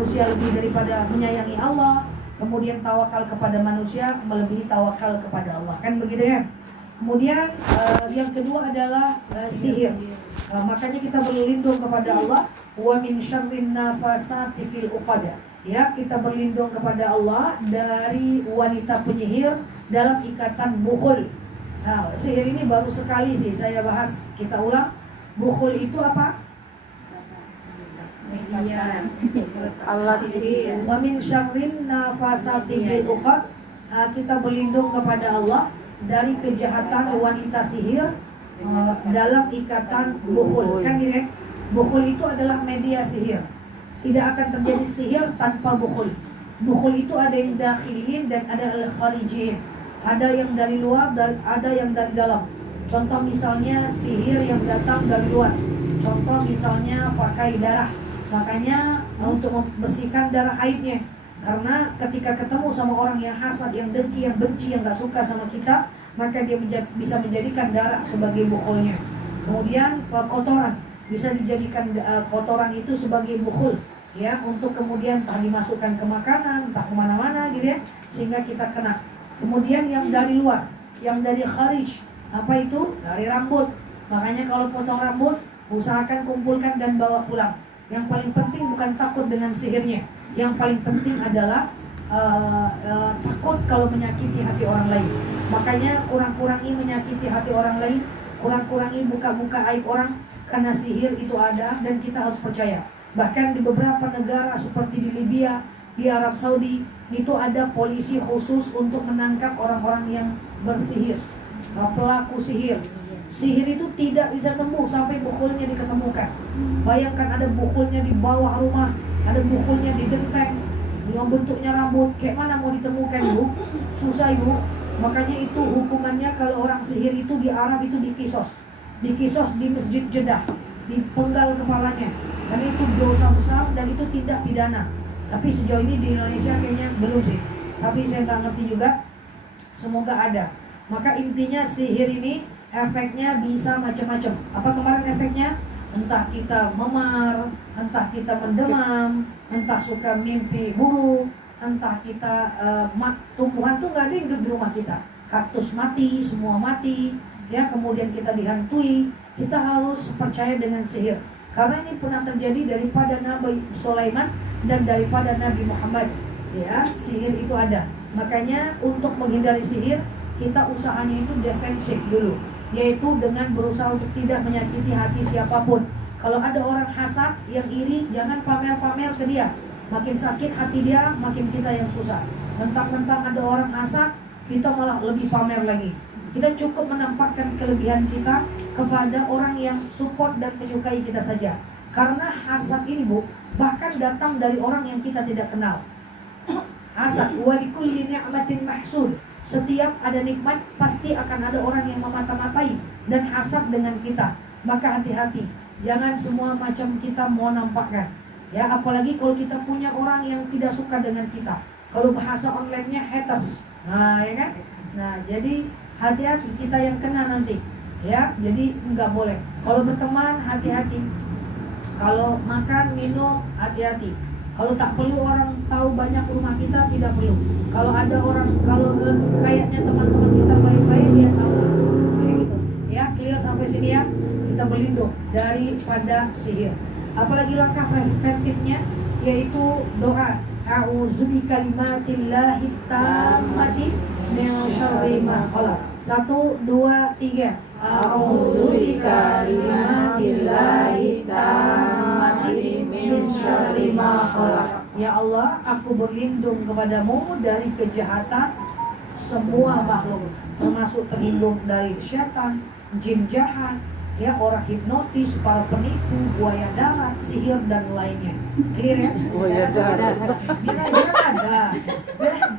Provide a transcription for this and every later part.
manusia lebih daripada menyayangi Allah, kemudian tawakal kepada manusia melebihi tawakal kepada Allah, kan begitu ya. Kemudian yang kedua adalah sihir. Makanya kita berlindung kepada Allah, wa min syarrin nafasati fil uqad. Ya, kita berlindung kepada Allah dari wanita penyihir dalam ikatan bukhul. Nah, sihir ini baru sekali sih saya bahas. Kita ulang. Bukhul itu apa? Allah. Wa min syarrin nafasati fil uqad. Kita berlindung kepada Allah dari kejahatan wanita sihir dalam ikatan bukhul. Kan gitu ya? Bukhul itu adalah media sihir. Tidak akan terjadi sihir tanpa bukhul. Bukhul itu ada yang dakhilin dan ada al-kharijin. Ada yang dari luar dan ada yang dari dalam. Contoh misalnya sihir yang datang dari luar. Contoh misalnya pakai darah. Makanya untuk membersihkan darah haidnya. Karena ketika ketemu sama orang yang hasad, yang dengki, yang benci, yang gak suka sama kita, maka dia bisa menjadikan darah sebagai bukhulnya. Kemudian kotoran bisa dijadikan kotoran itu sebagai bukhul, ya, untuk kemudian entah dimasukkan ke makanan, entah kemana-mana gitu ya, sehingga kita kena. Kemudian yang dari luar, yang dari kharij, apa itu? Dari rambut. Makanya kalau potong rambut, usahakan kumpulkan dan bawa pulang. Yang paling penting bukan takut dengan sihirnya. Yang paling penting adalah takut kalau menyakiti hati orang lain. Makanya kurang-kurangi menyakiti hati orang lain, kurang-kurangi buka-buka aib orang, karena sihir itu ada dan kita harus percaya. Bahkan di beberapa negara seperti di Libya, di Arab Saudi, itu ada polisi khusus untuk menangkap orang-orang yang bersihir, pelaku sihir. Sihir itu tidak bisa sembuh sampai bukhulnya diketemukan. Bayangkan ada bukhulnya di bawah rumah, ada bukhulnya di genteng, yang bentuknya rambut, kayak mana mau ditemukan, Bu? Susah, Ibu. Makanya itu hukumannya kalau orang sihir itu di Arab itu dikisos. Dikisos di Masjid Jeddah, dipenggal kepalanya. Karena itu dosa besar dan itu tidak pidana. Tapi sejauh ini di Indonesia kayaknya belum sih. Tapi saya nggak ngerti juga. Semoga ada. Maka intinya sihir ini efeknya bisa macam-macam. Apa kemarin efeknya? Entah kita memar, entah kita mendemam, entah suka mimpi buruk, entah kita tumbuhan tuh nggak ada yang hidup di rumah kita. Kaktus mati, semua mati, ya, kemudian kita dihantui. Kita harus percaya dengan sihir, karena ini pernah terjadi daripada Nabi Sulaiman dan daripada Nabi Muhammad. Ya, sihir itu ada. Makanya untuk menghindari sihir, kita usahanya itu defensif dulu, yaitu dengan berusaha untuk tidak menyakiti hati siapapun. Kalau ada orang hasad yang iri, jangan pamer-pamer ke dia. Makin sakit hati dia, makin kita yang susah. Mentang-mentang ada orang hasad, kita malah lebih pamer lagi. Kita cukup menampakkan kelebihan kita kepada orang yang support dan menyukai kita saja. Karena hasad ini, Bu, bahkan datang dari orang yang kita tidak kenal. Hasad, wa likulli ni'matin mahsud. Setiap ada nikmat pasti akan ada orang yang memata-matai dan hasad dengan kita. Maka hati-hati, jangan semua macam kita mau nampakkan. Ya, apalagi kalau kita punya orang yang tidak suka dengan kita. Kalau bahasa online-nya haters. Nah, ya kan? Nah, jadi hati-hati kita yang kena nanti. Ya, jadi nggak boleh. Kalau berteman hati-hati. Kalau makan, minum hati-hati. Kalau tak perlu orang tahu banyak rumah kita, tidak perlu. Kalau ada orang, kalau kayaknya teman-teman kita baik-baik, dia tahu. Kayak gitu. Ya, clear sampai sini ya. Kita berlindung daripada sihir. Apalagi langkah preventifnya, yaitu doa. A'udzu bikalimatillahi tammati min syarri ma khalaq. 1, 2, 3. A'udzu bikalimatillahi tammati min syarri ma khalaq. Ya Allah, aku berlindung kepadamu dari kejahatan semua makhluk, termasuk terlindung dari syaitan, jin jahat, ya, orang hipnotis, para penipu, buaya darat, sihir dan lainnya. Clear ya? Buaya darat. Biar ada.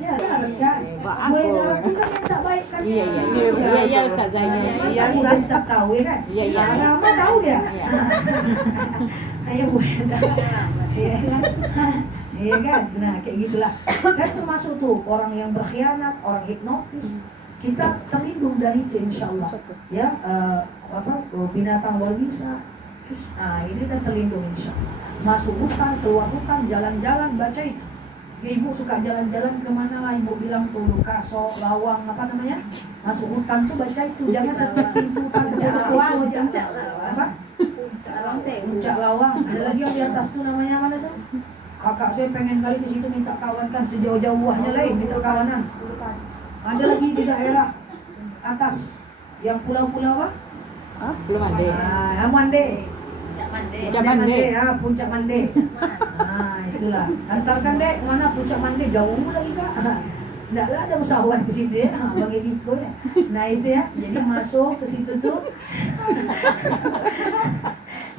Darat kan? Buaya darat itu kan yang tak baik kan? Iya Ustazah. Masa muda tak tahu ya kan? Iya. Lama tahu dia. Ayo buaya darat. Iya kan? Iya kan? Nah, kayak gitulah. Kan termasuk tuh orang yang berkhianat, orang hipnotis. Kita terlindung dari itu insya Allah. Ya, binatang luar bisa, Terus, nah ini kita terlindung insya Allah. Masuk hutan, keluar hutan, jalan-jalan, baca itu. Ya, ibu suka jalan-jalan kemana lah, ibu bilang tuh Kaso, Lawang, apa namanya? Masuk hutan tuh baca itu. Jangan setiap pintu hutan foto aja. Apa? Puncak Lawang. Ada lagi yang di atas tuh namanya mana tuh? Kakak saya pengen kali ke situ minta kawankan, sejauh-jauhnya lain minta kawanan. Ada lagi di daerah atas yang pulau-pulau apa? Belum ada. Mande. Puncak Mande. Ya, Puncak Mande. Nah, itulah. Antarkan dek mana Puncak Mande, jauh lagi kak. Nggak lah ada pesawat ke situ ya, bagi Diko ya. Nah itu ya, jadi masuk ke situ tuh.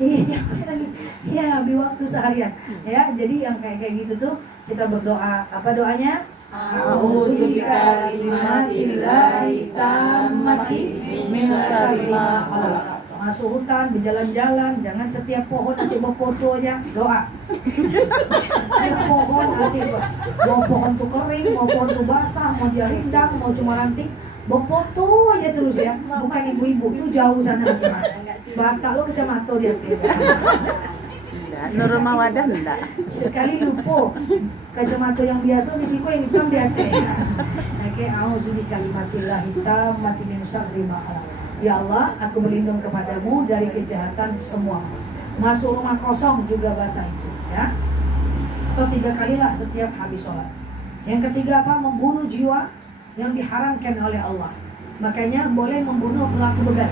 Iya, lagi. Iya, habis waktu seharian. Ya, jadi yang kayak gitu tuh kita berdoa. Apa doanya? A'udzubika kalimatillahi tammati min syarri ma khalaq. Masuk hutan, berjalan-jalan, jangan setiap pohon asyik bawa foto aja, doa. Pohon asyik bawa pohon tuh kering, mau pohon tuh basah, mau dia rindang, mau cuma ranting, bawa foto aja terus ya. Bukan ibu-ibu tuh jauh sana. Batak lo kecamatan dia. Nur Rumah Wadah enggak. Sekali lupa kacamata yang biasa di siku yang hitam di hati. Oke, auzubillahi kalimatillahi tammati min syarri ma khalaq. Ya Allah, aku berlindung kepadamu dari kejahatan semua. Masuk rumah kosong juga bahasa itu, ya. Atau 3 kalilah setiap habis sholat. Yang ketiga apa? Membunuh jiwa yang diharamkan oleh Allah. Makanya boleh membunuh pelaku begal,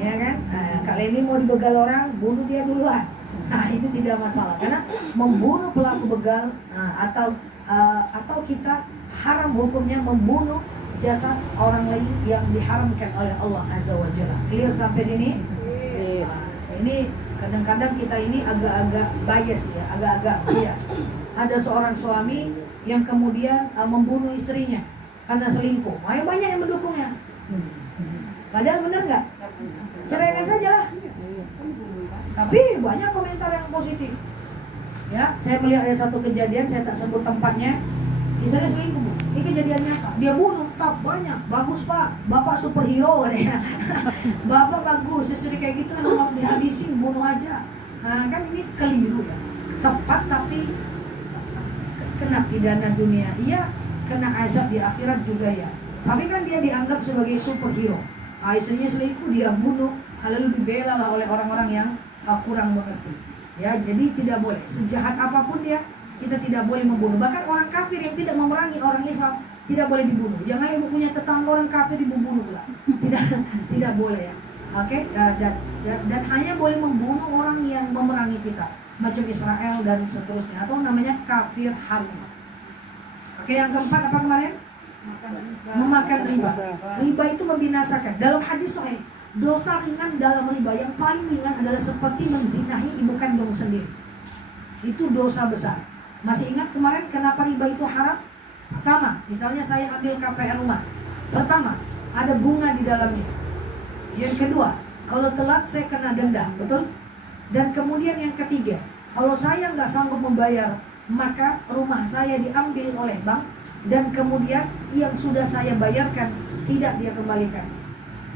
ya kan? Nah, kalau ini mau dibegal orang, bunuh dia duluan. Nah, itu tidak masalah karena membunuh pelaku begal, atau kita haram hukumnya membunuh jasad orang lain yang diharamkan oleh Allah Azza wa Jalla. Clear sampai sini? Ini kadang-kadang kita ini agak-agak bias ya, agak-agak bias. Ada seorang suami yang kemudian membunuh istrinya karena selingkuh. Banyak yang mendukungnya. Padahal benar nggak? Ceraikan saja lah. Tapi banyak komentar yang positif. Ya, saya melihat ada satu kejadian, saya tak sebut tempatnya. Istrinya selingkuh, Bu. Ini kejadian nyata. Dia bunuh, tak banyak. Bagus Pak, Bapak superhero katanya. Bapak bagus, istri kayak gitu memang harus dihabisin, bunuh aja. Nah, kan ini keliru ya. Tepat tapi kena pidana dunia. Iya, kena azab di akhirat juga ya. Tapi kan dia dianggap sebagai superhero. Istrinya selingkuh, dia bunuh, lalu dibela lah oleh orang-orang yang kurang mengerti. Ya, jadi tidak boleh. Sejahat apapun dia, kita tidak boleh membunuh. Bahkan orang kafir yang tidak memerangi orang Islam tidak boleh dibunuh. Jangan ibu punya tetangga orang kafir dibunuh pula. Tidak boleh ya. Oke, dan hanya boleh membunuh orang yang memerangi kita, macam Israel dan seterusnya, atau namanya kafir harbi. Oke, yang keempat apa kemarin? Memakan riba. Riba itu membinasakan. Dalam hadis sahih, dosa ringan dalam riba yang paling ringan adalah seperti menzinahi ibu kandung sendiri. Itu dosa besar. Masih ingat kemarin kenapa riba itu haram? Pertama, misalnya saya ambil KPR rumah. Pertama, ada bunga di dalamnya. Yang kedua, kalau telat saya kena denda, betul? Dan kemudian yang ketiga, kalau saya nggak sanggup membayar, maka rumah saya diambil oleh bank dan kemudian yang sudah saya bayarkan tidak dia kembalikan.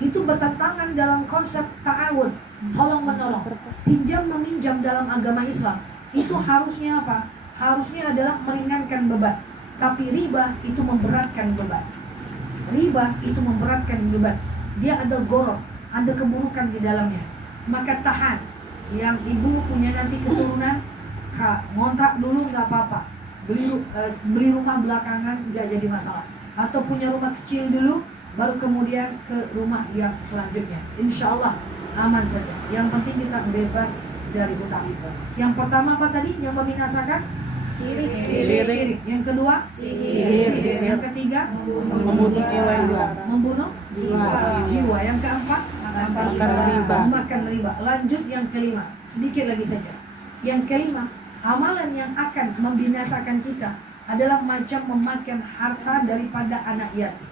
Itu bertentangan dalam konsep ta'awun, tolong menolong, pinjam meminjam dalam agama Islam. Itu harusnya apa? Harusnya adalah meringankan beban. Tapi riba itu memberatkan beban. Riba itu memberatkan beban. Dia ada gorok, ada keburukan di dalamnya. Maka tahan. Yang ibu punya nanti keturunan, ngontrak dulu nggak apa-apa. Beli rumah belakangan nggak jadi masalah. Atau punya rumah kecil dulu, baru kemudian ke rumah yang selanjutnya. Insya Allah aman saja. Yang penting kita bebas dari hutang. Yang pertama apa tadi? Yang membinasakan? Syirik. Yang kedua? Sihir. Yang ketiga? Membunuh jiwa. Membunuh jiwa. Yang keempat? Makan riba. Lanjut yang kelima. Sedikit lagi saja. Yang kelima, amalan yang akan membinasakan kita adalah macam memakan harta daripada anak yatim.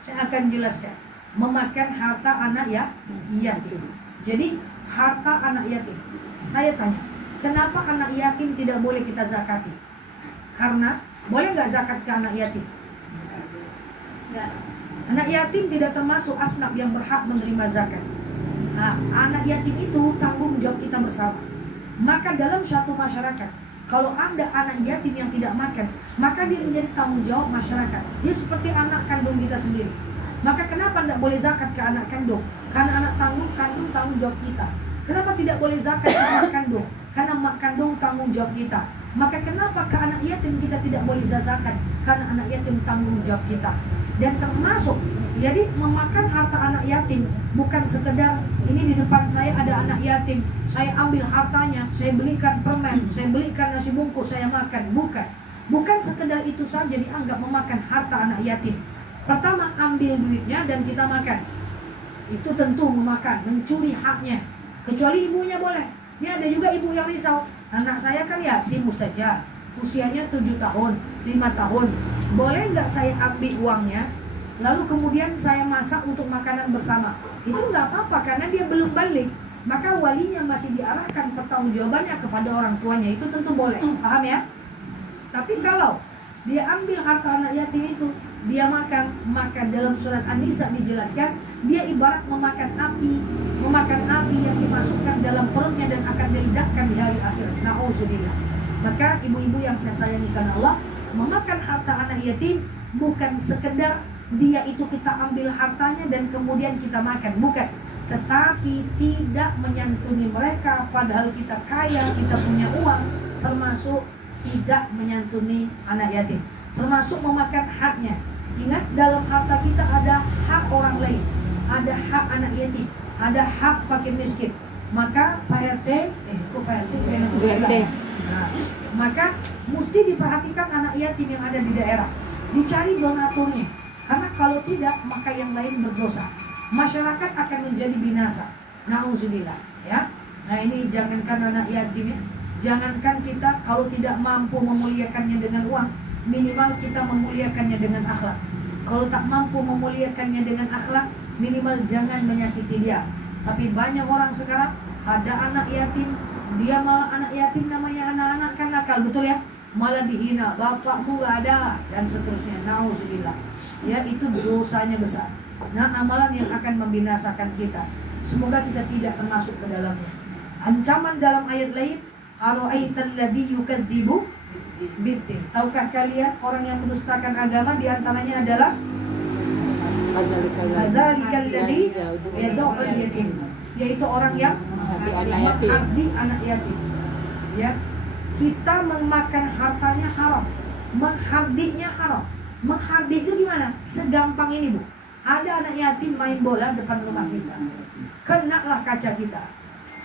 Saya akan jelaskan. Memakan harta anak yatim. Jadi harta anak yatim. Saya tanya, kenapa anak yatim tidak boleh kita zakati? Karena boleh nggak zakat ke anak yatim? Enggak. Anak yatim tidak termasuk asnaf yang berhak menerima zakat. Nah, anak yatim itu tanggung jawab kita bersama. Maka dalam satu masyarakat, kalau ada anak yatim yang tidak makan, maka dia menjadi tanggung jawab masyarakat. Dia seperti anak kandung kita sendiri. Maka kenapa tidak boleh zakat ke anak kandung? Karena anak kandung tanggung jawab kita. Kenapa tidak boleh zakat ke anak kandung? Karena mak kandung tanggung jawab kita. Maka kenapa ke anak yatim kita tidak boleh zakat? Karena anak yatim tanggung jawab kita. Dan termasuk, jadi memakan harta anak yatim bukan sekedar ini di depan saya ada anak yatim, saya ambil hartanya, saya belikan permen, saya belikan nasi bungkus, saya makan. Bukan sekedar itu saja dianggap memakan harta anak yatim. Pertama, ambil duitnya dan kita makan. Itu tentu memakan, mencuri haknya. Kecuali ibunya boleh. Ini ada juga ibu yang risau. Anak saya kan yatim Ustazah, usianya 7 tahun, 5 tahun. Boleh nggak saya ambil uangnya, lalu kemudian saya masak untuk makanan bersama? Itu nggak apa-apa karena dia belum balik. Maka walinya masih diarahkan pertanggungjawabannya kepada orang tuanya. Itu tentu boleh, paham ya? Tapi kalau dia ambil harta anak yatim itu, dia makan, maka dalam surat An-Nisa dijelaskan dia ibarat memakan api yang dimasukkan dalam perutnya dan akan diledakkan di hari akhir. Na'udzubillah. Maka ibu-ibu yang saya sayangi karena Allah, memakan harta anak yatim bukan sekedar dia itu kita ambil hartanya dan kemudian kita makan, bukan. Tetapi tidak menyantuni mereka padahal kita kaya, kita punya uang, termasuk tidak menyantuni anak yatim, termasuk memakan haknya. Ingat, dalam harta kita ada hak orang lain, ada hak anak yatim, ada hak fakir miskin. Maka Pak RT, maka mesti diperhatikan anak yatim yang ada di daerah, dicari donaturnya. Karena kalau tidak, maka yang lain berdosa. Masyarakat akan menjadi binasa. Na'udzubillah, ya. Nah ini jangankan anak yatim ya. Jangankan kita kalau tidak mampu memuliakannya dengan uang, minimal kita memuliakannya dengan akhlak. Kalau tak mampu memuliakannya dengan akhlak, minimal jangan menyakiti dia. Tapi banyak orang sekarang ada anak yatim, dia malah anak yatim namanya anak-anak kan nakal, betul ya? Malah dihina, bapakmu gak ada dan seterusnya. Nauzubillah. Ya, itu dosanya besar. Nah, amalan yang akan membinasakan kita. Semoga kita tidak termasuk ke dalamnya. Ancaman dalam ayat lain, ara'aital ladzi yukadzibu biddin. Tahukah kalian orang yang mendustakan agama di antaranya adalah fadzalikal ladzi yad'ul yatim, yaitu orang yang mengabdi anak yatim. Ya. Kita memakan hartanya haram, menghabdinya haram. Menghabdi itu gimana? Segampang ini, Bu. Ada anak yatim main bola depan rumah kita, kenalah kaca kita,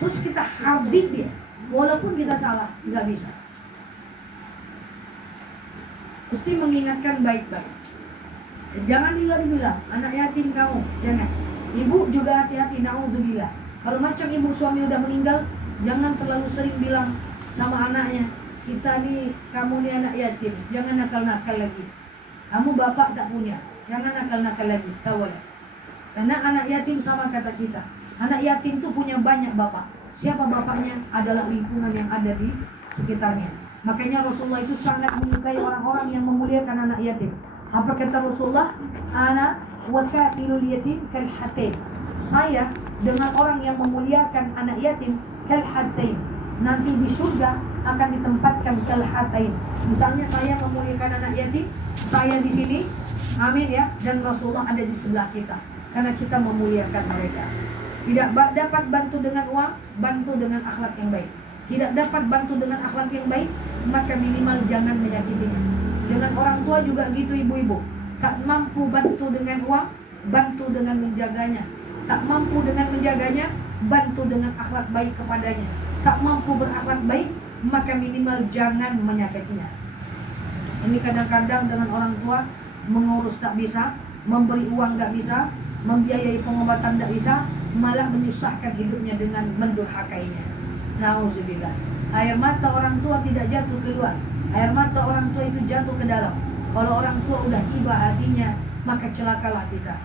terus kita habdi dia, walaupun kita salah, nggak bisa. Mesti mengingatkan baik-baik. Jangan juga dibilang anak yatim kamu, jangan. Ibu juga hati-hati, na'udzubillah. Kalau macam ibu suami udah meninggal, jangan terlalu sering bilang sama anaknya, kita nih, kamu nih anak yatim, jangan nakal-nakal lagi. Kamu bapak tak punya, jangan nakal-nakal lagi, tahu boleh. Karena anak yatim sama kata kita. Anak yatim tuh punya banyak bapak. Siapa bapaknya? Adalah lingkungan yang ada di sekitarnya. Makanya Rasulullah itu sangat menyukai orang-orang yang memuliakan anak yatim. Apa kata Rasulullah? Ana wa kafilul yatim kal hatain. Saya dengan orang yang memuliakan anak yatim kal hatain. Nanti di surga akan ditempatkan kal hatain. Misalnya saya memuliakan anak yatim, saya di sini, amin ya, dan Rasulullah ada di sebelah kita, karena kita memuliakan mereka. Tidak dapat bantu dengan uang, bantu dengan akhlak yang baik. Tidak dapat bantu dengan akhlak yang baik, maka minimal jangan menyakitinya. Dengan orang tua juga gitu, ibu-ibu. Tak mampu bantu dengan uang, bantu dengan menjaganya. Tak mampu dengan menjaganya, bantu dengan akhlak baik kepadanya. Tak mampu berakhlak baik, maka minimal jangan menyakitinya. Ini kadang-kadang dengan orang tua mengurus tak bisa, memberi uang tak bisa, membiayai pengobatan tak bisa, malah menyusahkan hidupnya dengan mendurhakainya. Nauzubillah. Air mata orang tua tidak jatuh keluar, air mata orang tua itu jatuh ke dalam. Kalau orang tua udah iba hatinya, maka celakalah kita.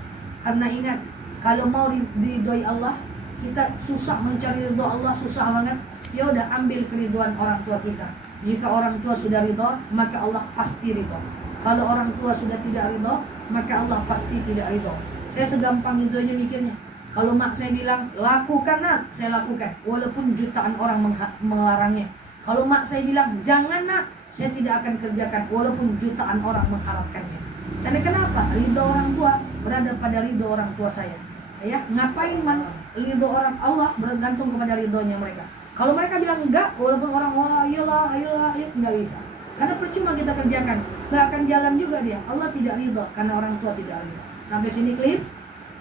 Karena ingat, kalau mau diridhoi Allah, kita susah mencari ridho Allah, susah banget. Ya udah, ambil keridhaan orang tua kita. Jika orang tua sudah ridho, maka Allah pasti ridho. Kalau orang tua sudah tidak ridho, maka Allah pasti tidak ridho. Saya segampang itu aja mikirnya. Kalau mak saya bilang lakukan nak, saya lakukan walaupun jutaan orang melarangnya. Kalau mak saya bilang jangan nak, saya tidak akan kerjakan walaupun jutaan orang mengharapkannya. Karena kenapa? Ridho orang tua berada pada ridho orang tua saya. Ya, ngapain ridho orang Allah bergantung kepada ridhonya mereka. Kalau mereka bilang enggak, walaupun orang wah ayolah, enggak bisa. Karena percuma kita kerjakan, enggak akan jalan juga dia. Allah tidak ridho karena orang tua tidak ridho. Sampai sini clear?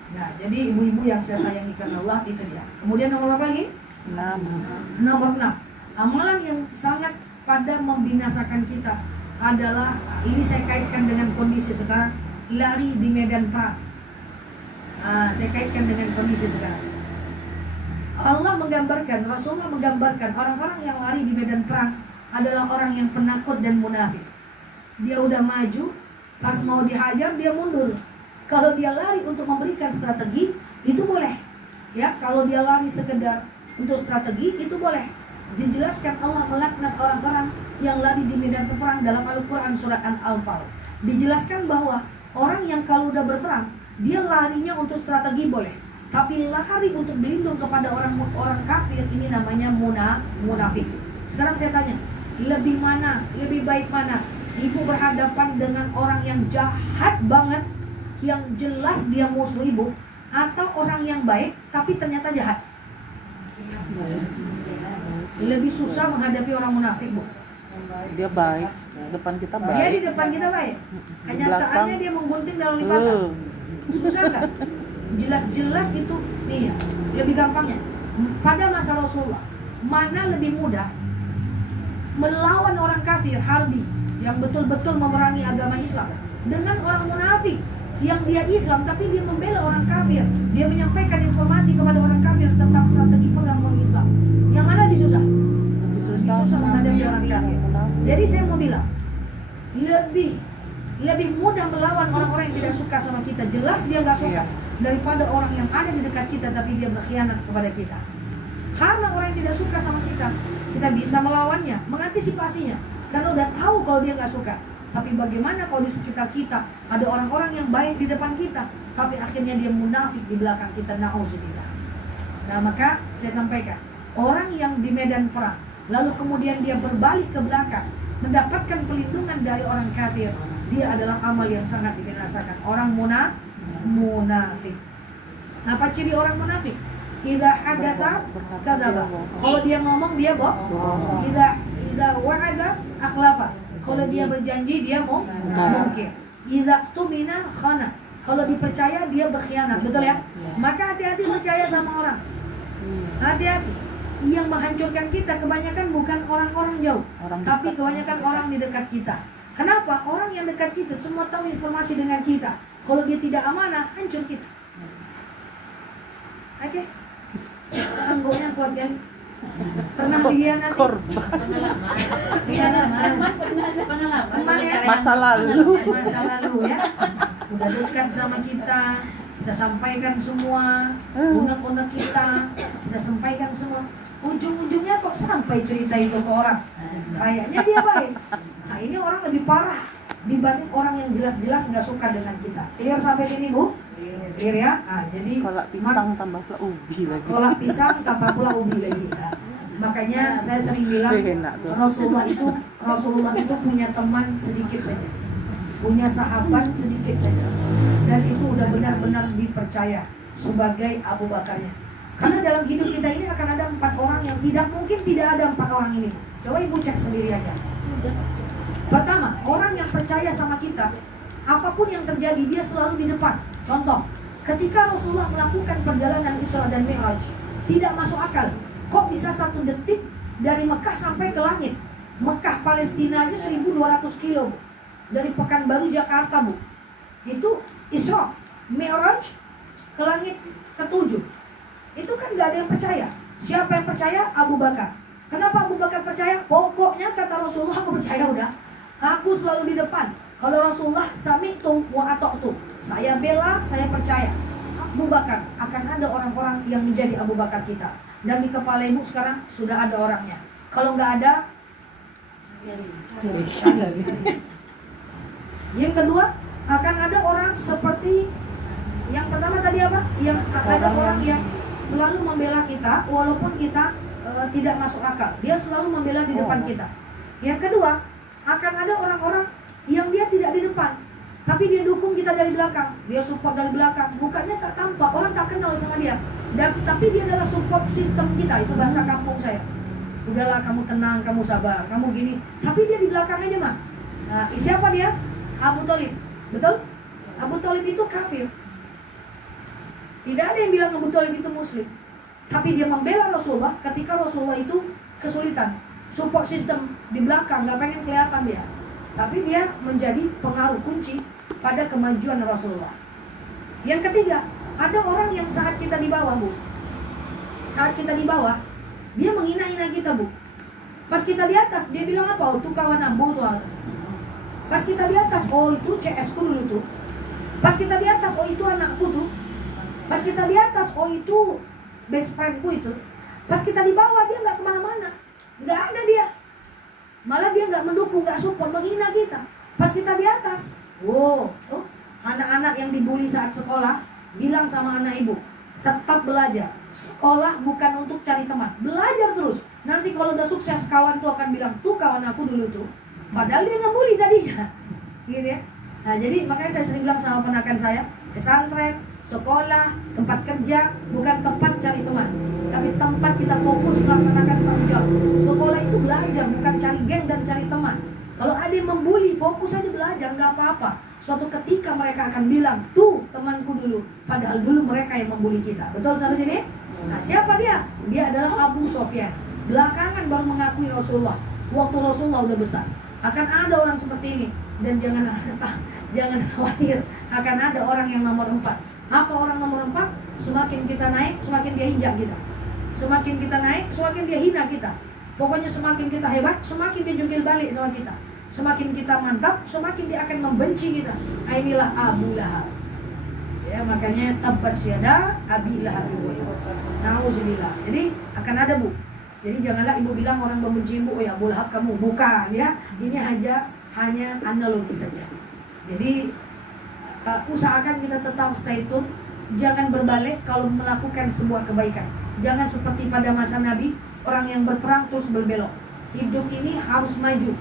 Nah, jadi ibu-ibu yang saya sayangi karena Allah itu dia. Kemudian nomor apa lagi? 6. Nomor 6. Amalan yang sangat pada membinasakan kita adalah, ini saya kaitkan dengan kondisi sekarang, lari di medan perang. Saya kaitkan dengan kondisi sekarang. Allah menggambarkan, Rasulullah menggambarkan orang-orang yang lari di medan perang adalah orang yang penakut dan munafik. Dia udah maju, pas mau dihajar dia mundur. Kalau dia lari untuk memberikan strategi, itu boleh. Ya, kalau dia lari sekedar untuk strategi, itu boleh. Dijelaskan Allah melaknat orang-orang yang lari di medan perang dalam Al-Quran surat Al-Anfal. Dijelaskan bahwa orang yang kalau udah berperang, dia larinya untuk strategi boleh. Tapi lari untuk berlindung kepada orang kafir, ini namanya munafik. Sekarang saya tanya, lebih baik mana? Ibu berhadapan dengan orang yang jahat banget, yang jelas dia musuh ibu, atau orang yang baik tapi ternyata jahat? Lebih susah menghadapi orang munafik, Bu. Dia baik, depan kita baik. Dia di depan kita baik. Kenyataannya dia menggunting dalam lipatan. Susah nggak? Jelas-jelas itu nih ya. Lebih gampangnya, pada masa Rasulullah, mana lebih mudah melawan orang kafir harbi yang betul-betul memerangi agama Islam dengan orang munafik yang dia Islam tapi dia membela orang kafir, dia menyampaikan informasi kepada orang kafir tentang strategi perang orang Islam. Yang mana lebih susah? Lebih susah menghadapi orang kafir. Jadi saya mau bilang, lebih mudah melawan orang-orang yang tidak suka sama kita, jelas dia nggak suka, daripada orang yang ada di dekat kita tapi dia berkhianat kepada kita. Karena orang yang tidak suka sama kita bisa melawannya, mengantisipasinya, karena udah tahu kalau dia nggak suka. Tapi bagaimana kalau di sekitar kita ada orang-orang yang baik di depan kita, tapi akhirnya dia munafik di belakang kita, na'udzubillah. Nah, maka saya sampaikan, orang yang di medan perang lalu kemudian dia berbalik ke belakang mendapatkan pelindungan dari orang kafir, dia adalah amal yang sangat dibinasakan. Orang munafik. Apa ciri orang munafik? Idza hadasa kadzaba. Kalau dia ngomong dia bohong. Idza wa'ada akhlafa. Kalau dia berjanji dia mungkir. Idza tumina khana. Kalau dipercaya dia berkhianat, betul ya? Maka hati-hati percaya sama orang. Hati-hati. Yang menghancurkan kita kebanyakan bukan orang-orang jauh, tapi kebanyakan orang di dekat kita. Kenapa? Orang yang dekat kita semua tahu informasi dengan kita. Kalau dia tidak amanah, hancur kita. Oke? Anggotnya kuat kan? Pernah dikhianati? Pengalaman. Teman ya? Masa lalu Ya. Udah dekat sama kita sampaikan semua unek-unek kita sampaikan semua. Ujung-ujungnya kok sampai cerita itu ke orang? Kayaknya dia baik. Nah, ini orang lebih parah dibanding orang yang jelas-jelas nggak suka dengan kita. Clear sampai sini, Bu? Clear ya? Jadi kolak pisang tambah pula ubi lagi. Kolak pisang tambah pula ubi lagi. Nah, makanya saya sering bilang Rasulullah itu punya teman sedikit saja, punya sahabat sedikit saja, dan itu udah benar-benar dipercaya sebagai Abu Bakarnya. Karena dalam hidup kita ini akan ada 4 orang yang tidak mungkin tidak ada 4 orang ini. Coba ibu cek sendiri aja. Pertama, orang yang percaya sama kita, apapun yang terjadi dia selalu di depan. Contoh, ketika Rasulullah melakukan perjalanan Isra dan Mi'raj, tidak masuk akal. Kok bisa 1 detik dari Mekah sampai ke langit? Mekah Palestina aja 1200 kilo, Bu. Dari Pekanbaru Jakarta, Bu. Itu Isra, Mi'raj ke langit ke-7. Itu kan gak ada yang percaya. Siapa yang percaya? Abu Bakar. Kenapa Abu Bakar percaya? Pokoknya kata Rasulullah, aku percaya udah. Aku selalu di depan. Kalau Rasulullah sami'tu wa ata'tu, saya bela, saya percaya. Abu Bakar, akan ada orang-orang yang menjadi Abu Bakar kita. Dan di kepala ibu sekarang sudah ada orangnya. Kalau nggak ada, yang kedua, akan ada orang seperti Yang pertama tadi apa? Yang ada orang yang selalu membela kita walaupun kita tidak masuk akal. Dia selalu membela di depan kita. Yang kedua, akan ada orang-orang yang dia tidak di depan, tapi dia dukung kita dari belakang. Dia support dari belakang. Mukanya tak tampak, orang tak kenal sama dia. Tapi dia adalah support sistem kita. Itu bahasa kampung saya. Udahlah, kamu tenang, kamu sabar, kamu gini. Tapi dia di belakang aja mah. Nah, siapa dia? Abu Thalib. Betul? Abu Thalib itu kafir. Tidak ada yang bilang Abu Thalib itu muslim. Tapi dia membela Rasulullah ketika Rasulullah itu kesulitan. Support system di belakang, nggak pengen kelihatan dia. Tapi dia menjadi pengaruh kunci pada kemajuan Rasulullah. Yang ketiga, ada orang yang saat kita di bawah, Bu. Saat kita di bawah, dia menghina-hina kita, Bu. Pas kita di atas, dia bilang apa? Oh, itu kawan ambu tuh. Pas kita di atas, oh itu CS ku dulu tuh. Pas kita di atas, oh itu anakku tuh. Pas kita di atas, oh itu best friendku itu. Pas kita di bawah, dia nggak kemana-mana, nggak ada dia. Malah dia nggak mendukung, nggak support, menghina kita. Pas kita di atas, wow, tuh anak-anak yang dibully saat sekolah bilang sama anak ibu, tetap belajar. Sekolah bukan untuk cari teman, belajar terus. Nanti kalau udah sukses, kawan tuh akan bilang, tuh kawan aku dulu tuh. Padahal dia ngebully tadinya, gitu ya. Nah jadi makanya saya sering bilang sama ponakan saya, pesantren, sekolah, tempat kerja bukan tempat cari teman, tapi tempat kita fokus melaksanakan tanggung jawab. Sekolah itu belajar, bukan cari geng dan cari teman. Kalau ada yang membuli, fokus aja belajar, nggak apa-apa. Suatu ketika mereka akan bilang, tuh temanku dulu. Padahal dulu mereka yang membuli kita. Betul sampai sini? Nah siapa dia? Dia adalah Abu Sofyan. Belakangan baru mengakui Rasulullah. Waktu Rasulullah udah besar. Akan ada orang seperti ini. Dan jangan khawatir, akan ada orang yang nomor 4. Apa orang nomor 4? Semakin kita naik, semakin dia injak kita. Semakin kita naik, semakin dia hina kita. Pokoknya semakin kita hebat, semakin dia jungkil balik sama kita. Semakin kita mantap, semakin dia akan membenci kita. Nah, inilah Abu Lahab. Ya, makanya tabbat syada Abi Lahab. Nauzubillah. Jadi akan ada, Bu. Jadi janganlah ibu bilang orang membenci ibu, oh ya Abu Lahab kamu. Bukan ya. Ini hanya analogi saja. Jadi usahakan kita tetap stay tune. Jangan berbalik kalau melakukan sebuah kebaikan. Jangan seperti pada masa Nabi, orang yang berperang terus berbelok. Hidup ini harus maju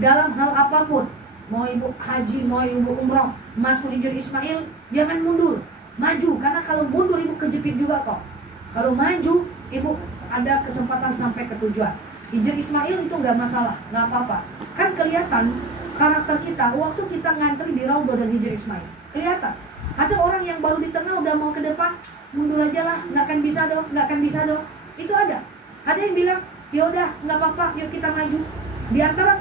dalam hal apapun. Mau ibu haji, mau ibu umroh, masuk Hijr Ismail, jangan mundur, maju. Karena kalau mundur ibu kejepit juga kok. Kalau maju ibu ada kesempatan sampai ke tujuan. Hijr Ismail itu nggak masalah, nggak apa-apa. Kan kelihatan karakter kita waktu kita ngantri di Raudhah dan Hijr Ismail. Kelihatan. Ada orang yang baru di tengah udah mau ke depan, mundur aja lah, nggak akan bisa dong, nggak akan bisa dong. Itu ada. Ada yang bilang, ya udah nggak apa-apa, yuk kita maju. Di antara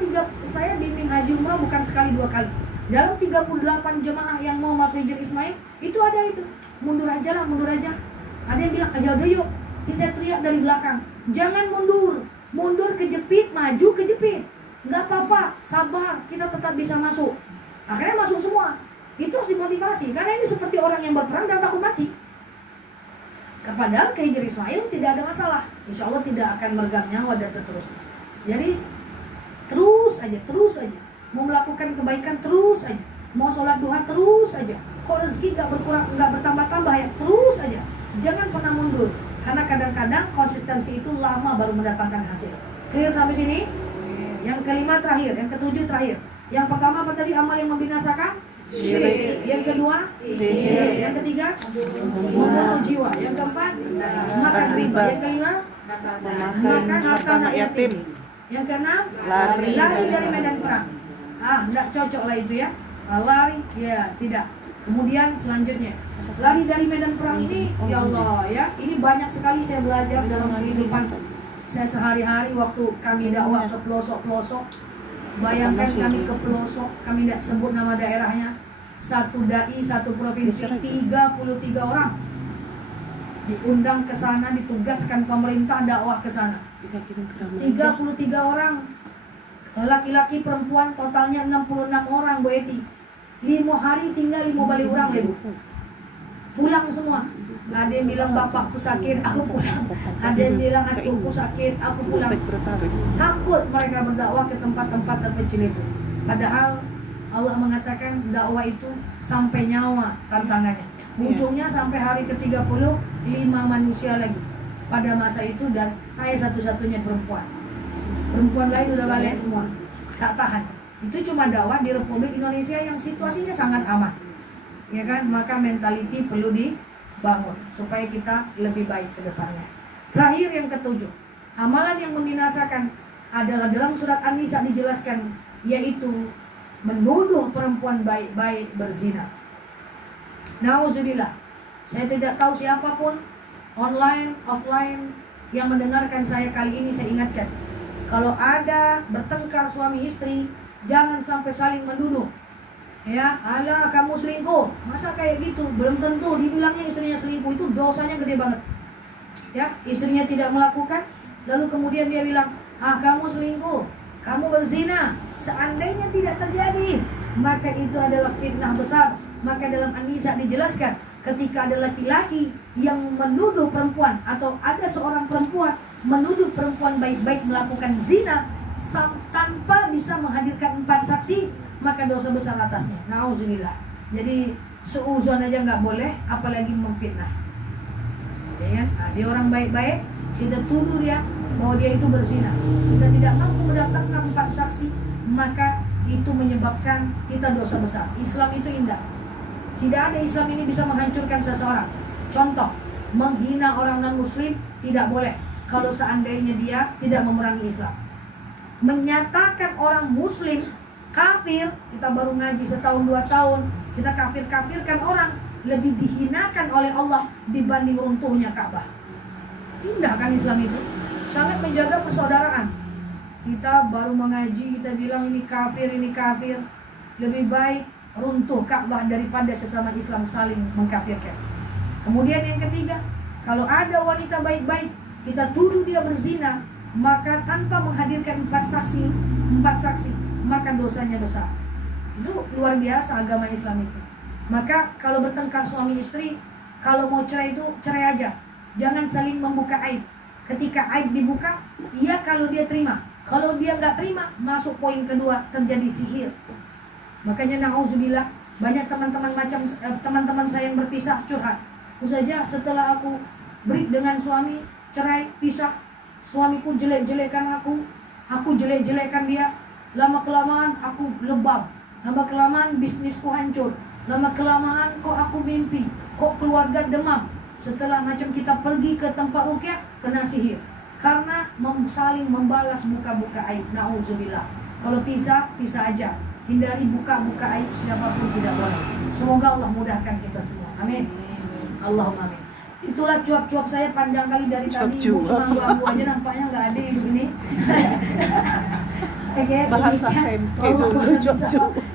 saya bimbing haji umrah bukan sekali 2 kali. Dalam 38 jemaah yang mau masuk Hijr Ismail, itu ada itu. Mundur aja lah, mundur aja. Ada yang bilang, ayo udah yuk. Saya teriak dari belakang, jangan mundur. Mundur kejepit, maju kejepit. Nggak apa-apa, sabar, kita tetap bisa masuk. Akhirnya masuk semua. Itu harus dimotivasi, karena ini seperti orang yang berperang dan takut mati. Padahal ke Hijr Ismail tidak ada masalah. Insya Allah tidak akan meregang nyawa dan seterusnya. Jadi terus aja. Mau melakukan kebaikan terus aja. Mau sholat duha terus aja. Kok rezeki nggak berkurang, nggak bertambah-tambah ya, terus aja. Jangan pernah mundur. Karena kadang-kadang konsistensi itu lama baru mendatangkan hasil. Clear sampai sini? Yang kelima terakhir, yang ketujuh terakhir. Yang pertama apa tadi? Amal yang membinasakan? Syirik. Yang kedua? Syirik. Yang ketiga? Membunuh jiwa. Yang keempat? Makan riba. Yang kelima? Makan harta anak yatim. Yang keenam? Lari dari medan perang. Enggak cocok lah itu ya. Lari, ya tidak. Kemudian selanjutnya, lari dari medan perang ini, ya Allah ya, ini banyak sekali saya belajar dalam kehidupan saya sehari-hari waktu kami dakwah ke pelosok-pelosok. Bayangkan kami ke pelosok, kami tidak sebut nama daerahnya, satu dai, satu provinsi, 33 orang diundang ke sana, ditugaskan pemerintah dakwah ke sana. 33 orang, laki-laki perempuan, totalnya 66 orang, Bu Eti. 5 hari tinggal 5 balik orang, Bu. Pulang semua. Ada yang bilang bapakku sakit, aku pulang. Ada yang bilang adikku sakit, aku pulang. Takut mereka berdakwah ke tempat-tempat terpencil itu. Padahal Allah mengatakan dakwah itu sampai nyawa tantangannya. Ujungnya sampai hari ke-30 5 manusia lagi pada masa itu, dan saya satu-satunya perempuan. Perempuan lain udah balik semua, tak tahan. Itu cuma dakwah di Republik Indonesia yang situasinya sangat aman, ya kan? Maka mentality perlu dibangun supaya kita lebih baik ke depannya. Terakhir yang ke-7, amalan yang membinasakan adalah dalam surat An-Nisa dijelaskan, yaitu menuduh perempuan baik-baik berzina. Nauzubillah. Saya tidak tahu siapapun online, offline yang mendengarkan saya kali ini, saya ingatkan, kalau ada bertengkar suami istri, jangan sampai saling menuduh. Ya, ala kamu selingkuh. Masa kayak gitu? Belum tentu dibilangnya istrinya selingkuh, itu dosanya gede banget. Ya, istrinya tidak melakukan, lalu kemudian dia bilang, "Ah, kamu selingkuh, kamu berzina." Seandainya tidak terjadi, maka itu adalah fitnah besar. Maka dalam An-Nisa dijelaskan, ketika ada laki-laki yang menuduh perempuan, atau ada seorang perempuan menuduh perempuan baik-baik melakukan zina tanpa bisa menghadirkan 4 saksi, maka dosa besar atasnya. Nauzubillah. Jadi seuzon aja nggak boleh, apalagi memfitnah. Ya kan? Nah, dia orang baik-baik, kita tuduh dia bahwa dia itu berzina, kita tidak mampu mendatangkan 4 saksi, maka itu menyebabkan kita dosa besar. Islam itu indah. Tidak ada Islam ini bisa menghancurkan seseorang. Contoh, menghina orang non-muslim tidak boleh kalau seandainya dia tidak memerangi Islam. Menyatakan orang muslim kafir, kita baru ngaji setahun 2 tahun, kita kafir-kafirkan orang, lebih dihinakan oleh Allah dibanding runtuhnya Ka'bah. Indah kan Islam itu? Sangat menjaga persaudaraan. Kita baru mengaji, kita bilang ini kafir, ini kafir. Lebih baik runtuh Ka'bah daripada sesama Islam saling mengkafirkan. Kemudian yang ketiga, kalau ada wanita baik-baik, kita tuduh dia berzina, maka tanpa menghadirkan 4 saksi, maka dosanya besar. Itu luar biasa agama Islam itu. Maka kalau bertengkar suami istri, kalau mau cerai itu cerai aja, jangan saling membuka aib. Ketika aib dibuka, iya kalau dia terima. Kalau dia nggak terima, masuk poin kedua, terjadi sihir. Makanya na'udzubillah, banyak teman-teman saya yang berpisah curhat. Ustazah, setelah aku break dengan suami, cerai, pisah, suamiku jelek-jelekan aku jelek-jelekan dia. Lama-kelamaan aku lebam, lama-kelamaan bisnisku hancur, lama-kelamaan kok aku mimpi, kok keluarga demam. Setelah macam kita pergi ke tempat ruqyah, kena sihir. Karena saling membalas buka-buka aib. Na'udzubillah. Kalau pisah, pisah aja. Hindari buka-buka aib siapapun, tidak boleh. Semoga Allah mudahkan kita semua. Amin. Allahumma amin. Itulah cuap-cuap saya panjang kali dari tadi. Cuma ganggu aja, nampaknya nggak ada hidup ini. Oke, bahasa SMP dulu.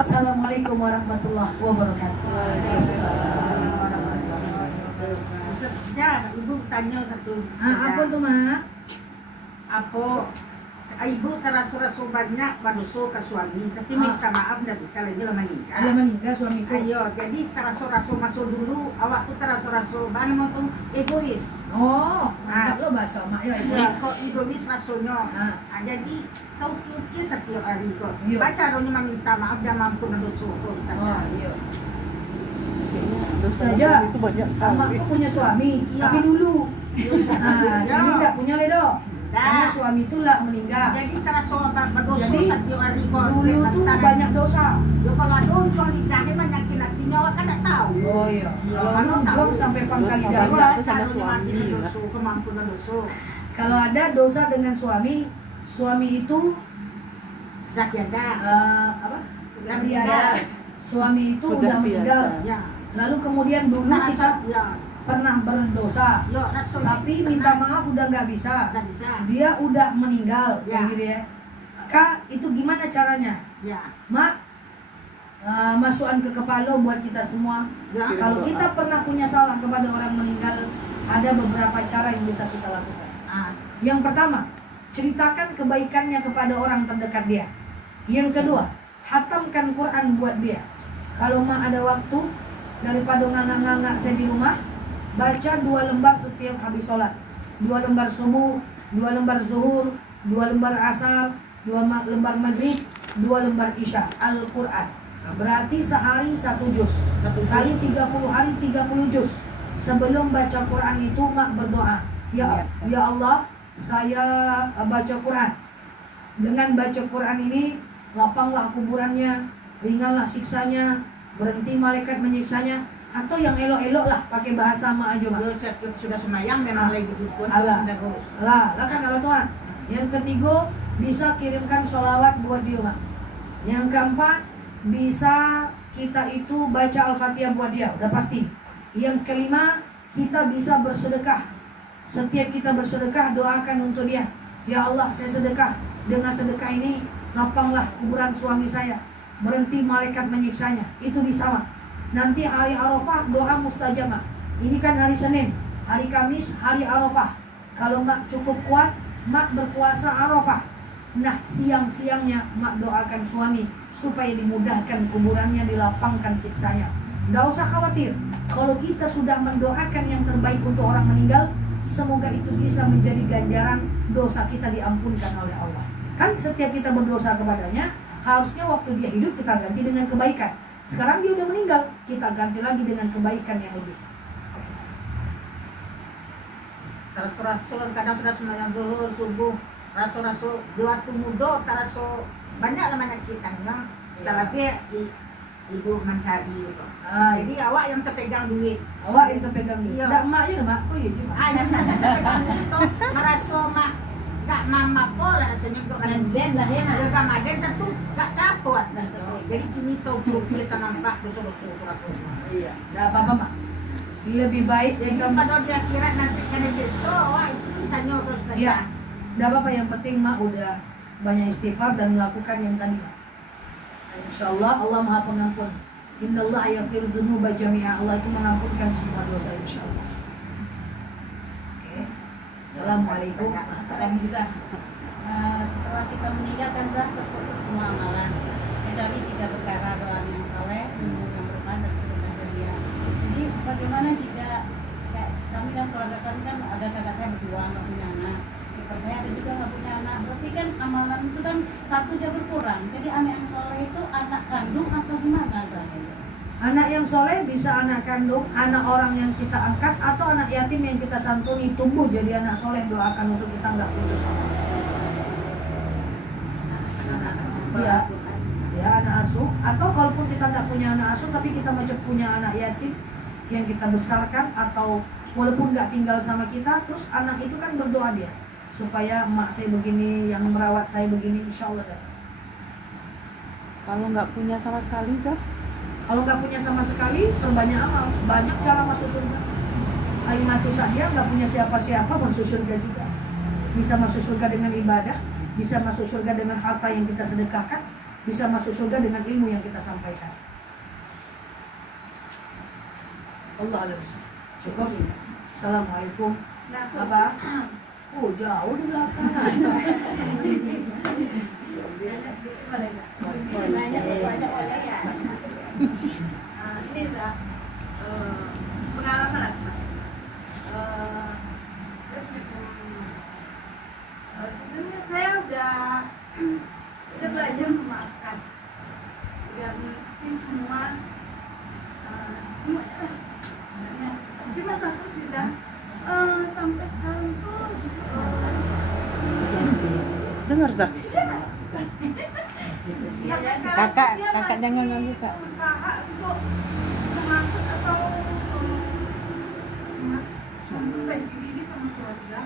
Assalamualaikum warahmatullahi wabarakatuh. Ya, ibu tanya satu. Apa tuh, Mak? Apa ibu terasa-rasa banyak panusu ke suami, tapi minta maaf nggak bisa lagi lama nikah. Lama nikah suamiku. Ayo, jadi terasa-rasa masuk dulu, awak tuh terasa-rasa mana tuh egois. Oh, mantap lo bahasa Mak ya, Iya, egois. kok egois rasanya. Jadi tahu kiki setiap hari kok. Iya. Baca rohnya minta maaf dan mampu mendosa kok. Oh, iya. Dosa Saja, itu banyak kali. Makku punya suami, Iya. tapi dulu. Nah, Iya. ini nggak punya ledo. Karena suami itu lah meninggal. Jadi terasa berdosa Jadi, setiap hari kok. Dulu tuh banyak dosa. Ya kalau ada ujung lidahnya banyakin hatinya, awak kan tak tahu. Oh iya. Kalau Kalau lu tahu, jual sampai pangkal dosa lidah. banyak. Itu sama Kalau suami, mati ya. dosa, kemampuan dosa. Kalau ada dosa dengan suami itu Dah tiada. apa? Sudah meninggal. Suami itu Sudah udah meninggal. Ya. Lalu kemudian dulu Tak kita rasa, ya. pernah berdosa, Ya, rasa tapi minta maaf udah nggak bisa. Tak bisa. Dia udah meninggal, Ya. kayak gitu ya. Kak, itu gimana caranya? Ya. Mak, masukan ke kepala buat kita semua. Ya. Kalau kita pernah punya salah kepada orang meninggal, ada beberapa cara yang bisa kita lakukan. Ah, Yang pertama, ceritakan kebaikannya kepada orang terdekat dia. Yang kedua, hatamkan Quran buat dia. Kalau mak ada waktu, daripada ngangak-ngangak saya di rumah, baca 2 lembar setiap habis sholat. 2 lembar subuh, 2 lembar zuhur, 2 lembar asar, 2 lembar maghrib, 2 lembar isya. Al-Quran. Berarti sehari 1 juz. Satu juz. Kali 30 hari 30 juz. Sebelum baca Quran itu mak berdoa, ya Allah, saya baca Quran. Dengan baca Quran ini lapanglah kuburannya, ringanlah siksanya, berhenti malaikat menyiksanya, atau yang elok-elok lah, pakai bahasa mak aja mak. Sudah semayang memang lagi dukun. Lah kan kalau tuh mak. Yang ketiga, bisa kirimkan sholawat buat dia mak. Yang keempat, bisa kita itu baca Al-Fatihah buat dia, udah pasti. Yang kelima, kita bisa bersedekah. Setiap kita bersedekah, doakan untuk dia. Ya Allah, saya sedekah. Dengan sedekah ini, lapanglah kuburan suami saya. Berhenti malaikat menyiksanya. Itu bisa mak. Nanti hari Arafah, doa mustajabah. Ini kan hari Senin. Hari Kamis, hari Arafah. Kalau mak cukup kuat, mak berpuasa Arafah. Nah, siang-siangnya mak doakan suami supaya dimudahkan kuburannya, dilapangkan siksanya. Nggak usah khawatir. Kalau kita sudah mendoakan yang terbaik untuk orang meninggal, semoga itu bisa menjadi ganjaran dosa kita diampunkan oleh Allah. Kan setiap kita berdosa kepadanya, harusnya waktu dia hidup kita ganti dengan kebaikan. Sekarang dia udah meninggal, kita ganti lagi dengan kebaikan yang lebih. Rasul kadang sudah semayang zuhur, subuh, rasul waktu muda, rasul banyak namanya kita memang. Tapi ibu mencari gitu. Jadi awak yang terpegang duit. Awak yang terpegang duit. Iya. Nggak mak aja mak. Oh iya juga. Yang terpegang duit tuh merasa mak gak mama pola rasanya kok kan den lah ya. Ada kamaden tentu gak capot. Jadi kini tahu kita nampak betul-betul. Iya. Nggak apa-apa mak. Lebih baik Jadi pada dia kira nanti kena sesuatu itu tanya terus tanya. Iya. Nggak apa-apa, yang penting mak udah banyak istighfar dan melakukan yang tadi mak. Insyaallah Allah Maha Pengampun. Innallaha yaghfiru dzunuba jami'a. Allah itu mengampunkan semua dosa insyaallah. Oke. Assalamualaikum. Kalau bisa setelah kita meninggal kan Zah terputus semua amalan kecuali 3 perkara: doa yang saleh, ilmu yang bermanfaat, dan sedekah jariah. Jadi bagaimana jika kayak kami dan keluarga kami kan ada kakak saya berdua nggak punya anak, ipar saya ada juga nggak punya anak, berarti kan amalan itu kan satu dia berkurang. Jadi anak yang soleh itu anak kandung atau gimana Zah? Anak yang soleh bisa anak kandung, anak orang yang kita angkat, atau anak yatim yang kita santuni tumbuh jadi anak soleh. Doakan untuk kita nggak putus asa. Ya anak asuh. Atau kalaupun kita nggak punya anak asuh tapi kita macam punya anak yatim yang kita besarkan, atau walaupun nggak tinggal sama kita, terus anak itu kan berdoa dia supaya emak saya begini, yang merawat saya begini, insya Allah dapat. Kalau nggak punya sama sekali, Zah? Kalau nggak punya sama sekali, perbanyak amal. Banyak cara masuk surga. Alimatus Sa'diyah nggak punya siapa-siapa masuk surga juga. Bisa masuk surga dengan ibadah, bisa masuk surga dengan harta yang kita sedekahkan, bisa masuk surga dengan ilmu yang kita sampaikan. Allah alam bisa. Cukup. Assalamualaikum. Apa? Oh jauh di belakang. Nanya ke aja boleh ya. Ini Zah, pengalaman apa? Sebenarnya saya udah belajar memaafkan, udah mengerti semuanya lah. Cuma satu sih Zah, sampai sekarang tuh Dengar, Zah. Kakak jangan ganggu Kak. Usaha untuk memasuk atau memperbaiki diri sama keluarga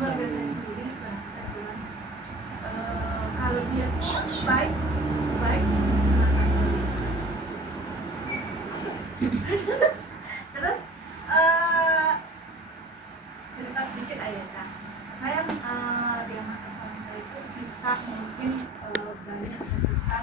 saya sendiri. Kalau dia baik terus cerita sedikit aja Kak. Saya dia mata suami saya itu bisa mungkin banyak kesulitan